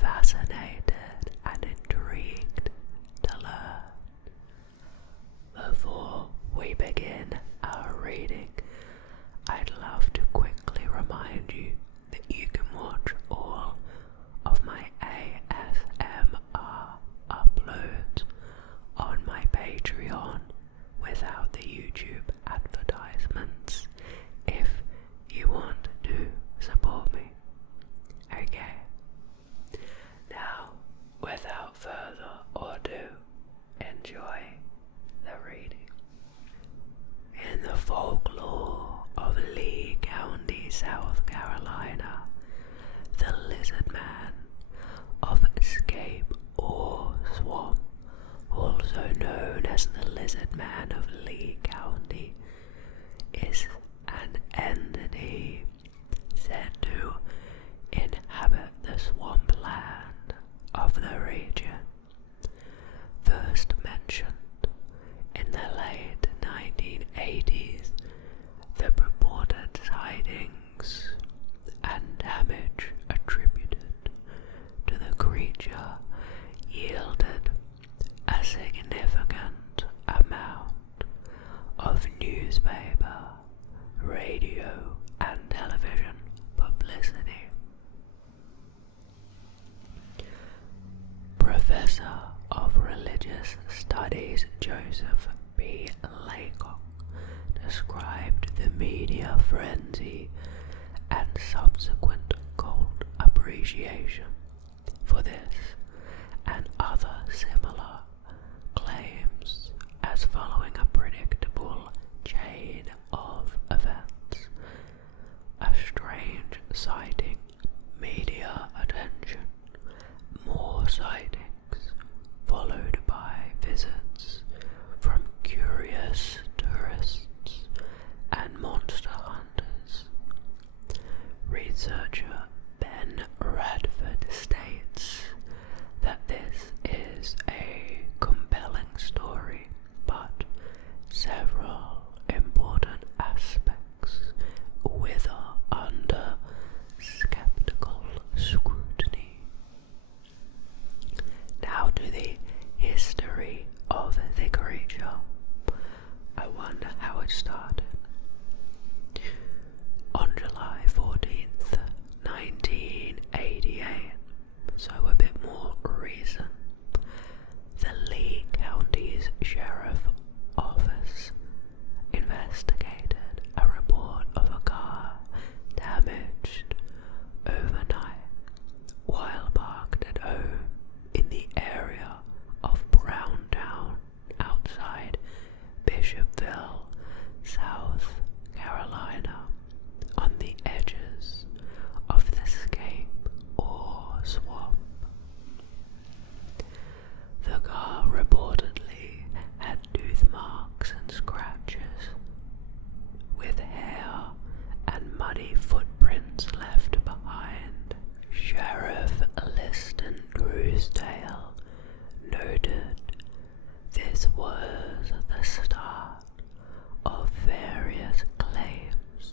fascinated and intrigued to learn. Before we begin our reading, I'd love to quickly remind you that you can watch all of my ASMR uploads on my Patreon without the YouTube advertisements if you want to support me. Okay. Now, without further ado, enjoy the reading. In the folklore of Lee County, South Carolina, the lizard man of Scape or Swamp, also known as the lizard man of Lee County, is an entity said to inhabit the swampland of the region. First mentioned in the late 1980s, the purported sightings and damage attributed to the creature yielded a significant amount of newspaper, radio, and television publicity. Professor of Religious Studies Joseph B. Laycock described the media frenzy and subsequent cult appreciation for this and other similar claims as following a predictable chain of events. A strange sighting, media attention, more sightings, followed by visits from curious tourists and monster hunters. Researcher Ben Radford states that this is a compelling story, but several important aspects wither under skeptical scrutiny. Now to the history of the creature. I wonder how it started. On July 14th, 1988, so a bit more recent, the Lee County's Sheriff Office investigated a report of a car damaged overnight while parked at home in the area of Browntown outside Bishopville, South Carolina, on the edges of the Scape or Swamp. The car reportedly had tooth marks and scratches, with hair and muddy footprints left behind. Sheriff Liston Drewsdale noted this was the start of various claims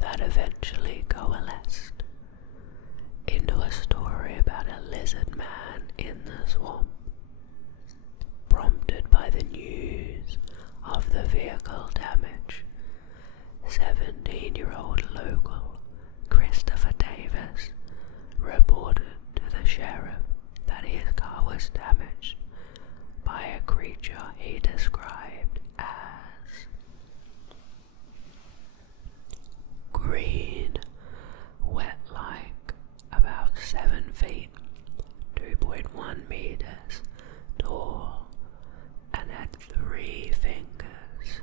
that eventually coalesced into a story about a lizard man in the swamp. Prompted by the news of the vehicle damage, 17-year-old local Christopher Davis reported to the sheriff that his car was damaged by a creature he described as green, wet-like, about 7 feet, 2.1 meters tall, and had 3 fingers,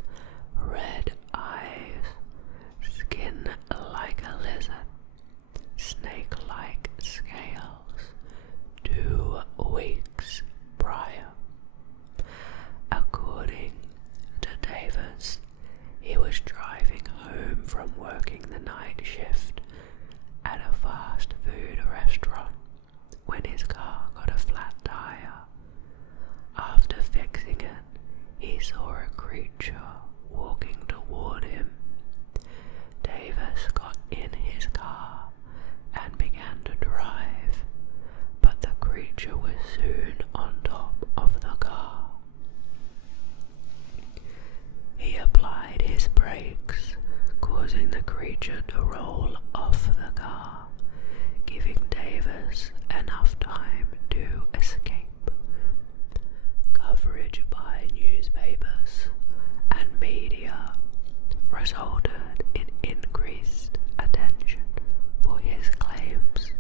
red eyes, skin like a lizard, snake-like scales, 2 weeks prior. According to Davis, he was driving home from working the night creature to roll off the car, giving Davis enough time to escape. Coverage by newspapers and media resulted in increased attention for his claims.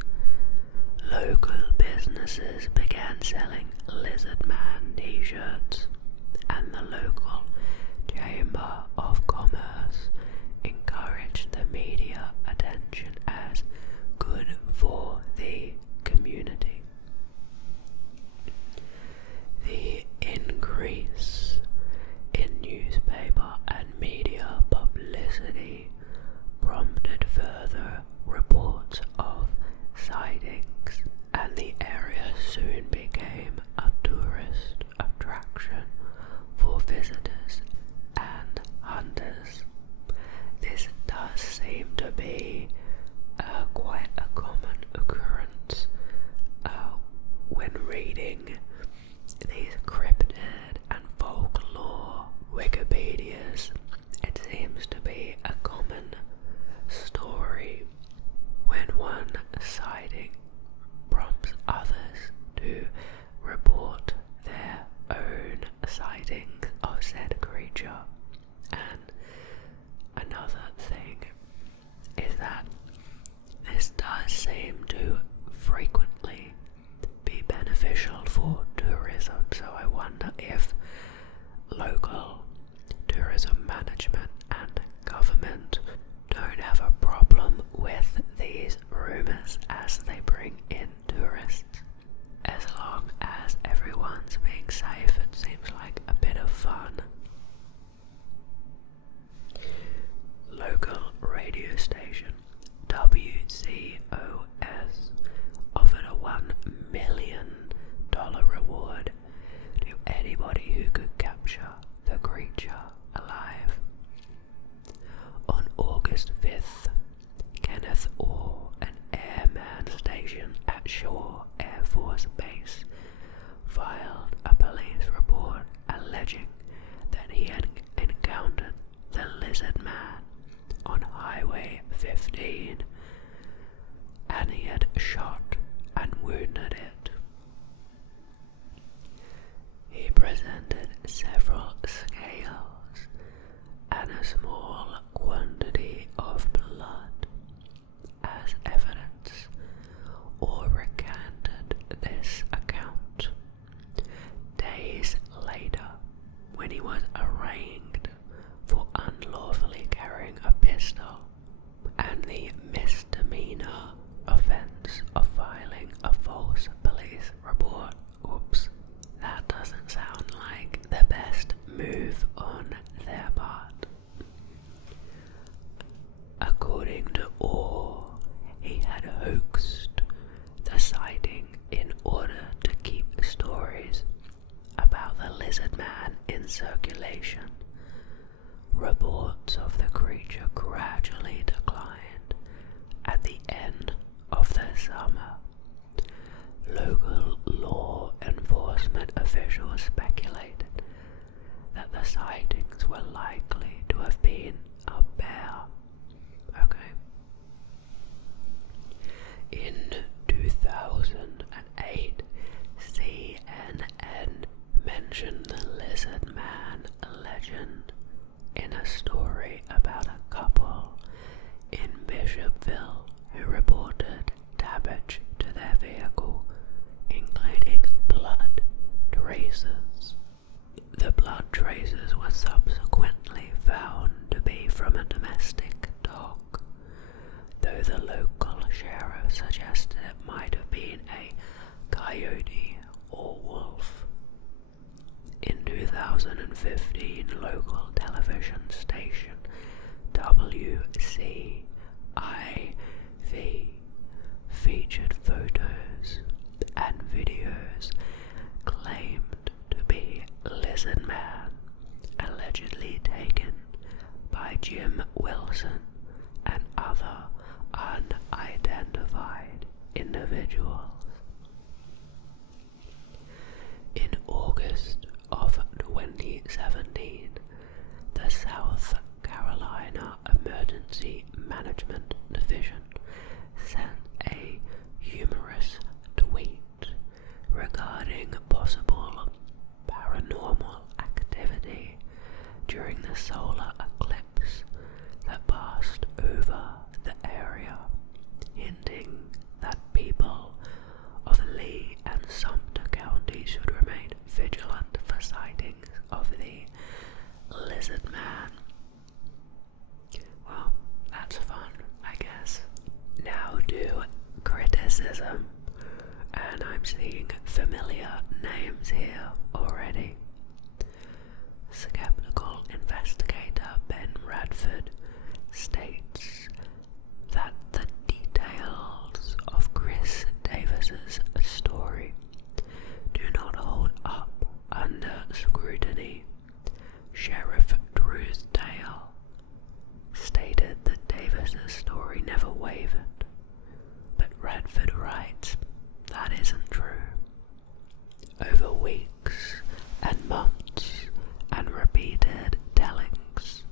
Local businesses began selling Lizard Man t-shirts, and the local Chamber of Commerce encouraged the media attention as good for the community. The increase in newspaper and media publicity prompted further reports of sightings, and the area soon became a tourist attraction for visitors and hunters. This does seem to be quite a common occurrence when reading these cryptid and folklore Wikipedias. It seems to be a common story when one sighting prompts others to report their own sightings of said creature. And another thing is that this does seem to frequently be beneficial for tourism, so I wonder if local tourism management and government don't have a problem with these rumours as they bring in tourists. As long as everyone's being safe, it seems like a bit of fun. Local radio station WCOS offered a $1 million reward to anybody who could capture the creature alive. On August 5th, Kenneth Orr, an airman stationed at Shaw Air Force Base, filed a police report alleging that he had encountered the Lizard Man on Highway 15 and he had shot and wounded it. He presented several scales and a small quantity of blood as evidence, or recanted this account. Days later, when he was arraigned for unlawfully carrying a pistol and the misdemeanor offence of filing a false police report. Oops, that doesn't sound like the best move on their part. According to Orr, he had hoaxed the sighting in order to keep stories about the Lizard Man in circulation. Reports of the creature gradually declined at the end of the summer. Local law enforcement officials speculated that the sightings were likely to have been a bear. Okay. In 2008, CNN mentioned the Lizard Man legend in a story about a couple in Bishopville who reported damage to their vehicle, including blood traces. The blood traces were subsequently found to be from a domestic dog, though the local sheriff suggested it might have been a coyote or wolf. In 2015, local television station WCIV featured photos and videos claimed to be Lizard Man, allegedly taken by Jim Wilson and other unidentified individuals. In August of 2017, the South Carolina Emergency Management Management Division sent a humorous tweet regarding possible paranormal activity during the solar eclipse that passed over the area, hinting that people of Lee and Sumter counties should remain vigilant for sightings of the lizard man. Well, that's fun, I guess. Now to criticism, and I'm seeing familiar names here already. Skeptical investigator Ben Radford states that the details of Chris Davis's story do not hold up under scrutiny. Sheriff Drewsdale stated that Davis's story never wavered, but Radford writes that isn't true. Over weeks and months and repeated tellings,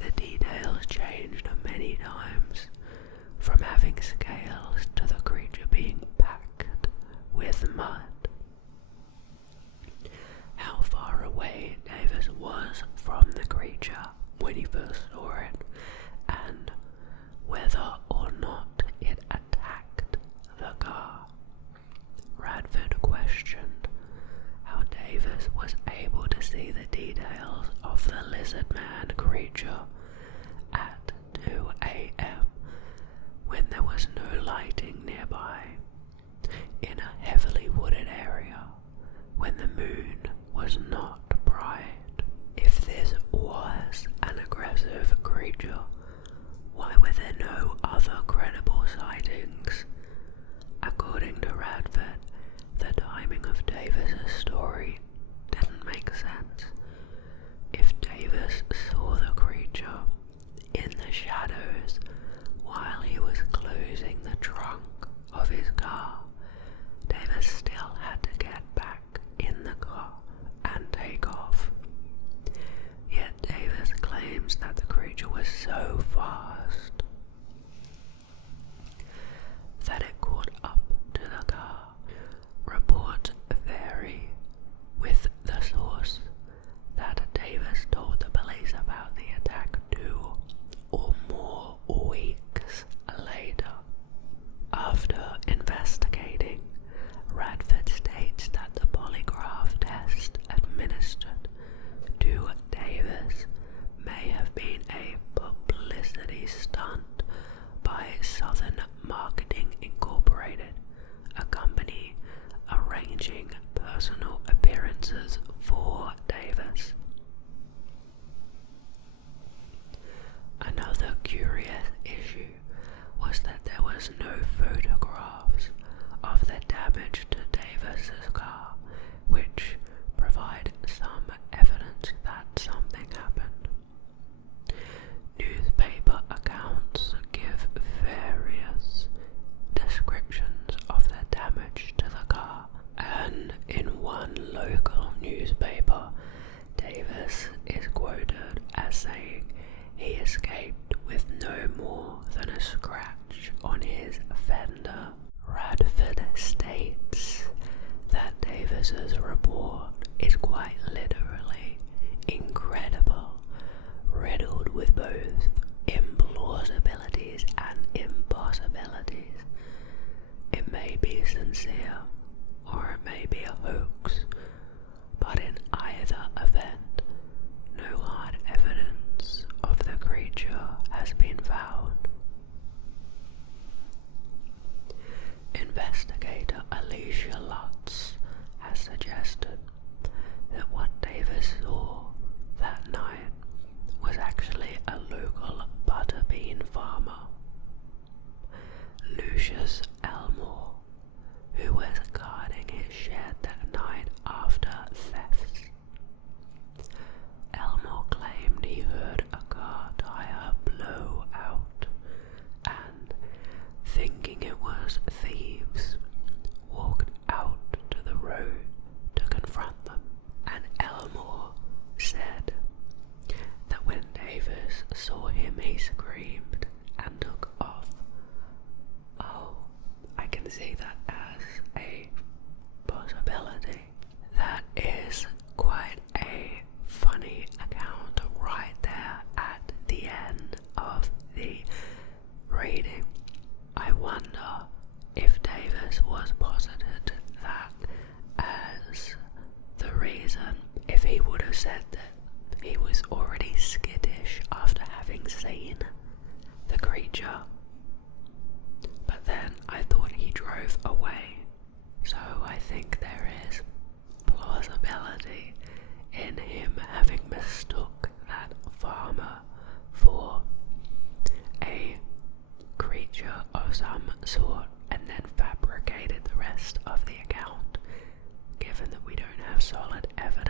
the details changed many times, from having scales to the creature being packed with mud. How far away Davis was from the creature when he first saw it, and whether or not it attacked the car. Radford questioned how Davis was able to see the details of the lizard man creature at 2 a.m. when there was no lighting nearby, in a heavily wooded area, when the moon was not bright. If this was an aggressive creature, why were there no other credible sightings? According to Radford, the timing of Davis's story didn't make sense. If Davis saw the creature in the shadows while he was closing the trunk of his car, Davis still had to get back in the car and take off. Yet Davis claims that the creature was so fast that it caught up to the car. Reports vary, with the source that Davis told the police about the attack 2 or more weeks later. After investigating, Radford states that the polygraph test administered to Davis may have been a publicity stunt by Southern Marketing Incorporated, a company arranging personal appearances for Davis. Another curious issue was that there was no photographs of the damage to Davis's car, which provide some evidence that something happened. Newspaper accounts give various descriptions of the damage to the car, and in one local newspaper, Davis is quoted as saying he escaped with no more than a scratch on his fender. Radford states that Davis's report is quite literally incredible, riddled with both implausibilities and impossibilities. It may be sincere, or it may be a hoax, but in either event, no hard evidence of the creature has been found. Investigator Alicia Lutz has suggested that what Davis saw that night was actually a local butterbean farmer, Lucius Elmore, who was plausibility in him having mistook that farmer for a creature of some sort and then fabricated the rest of the account, given that we don't have solid evidence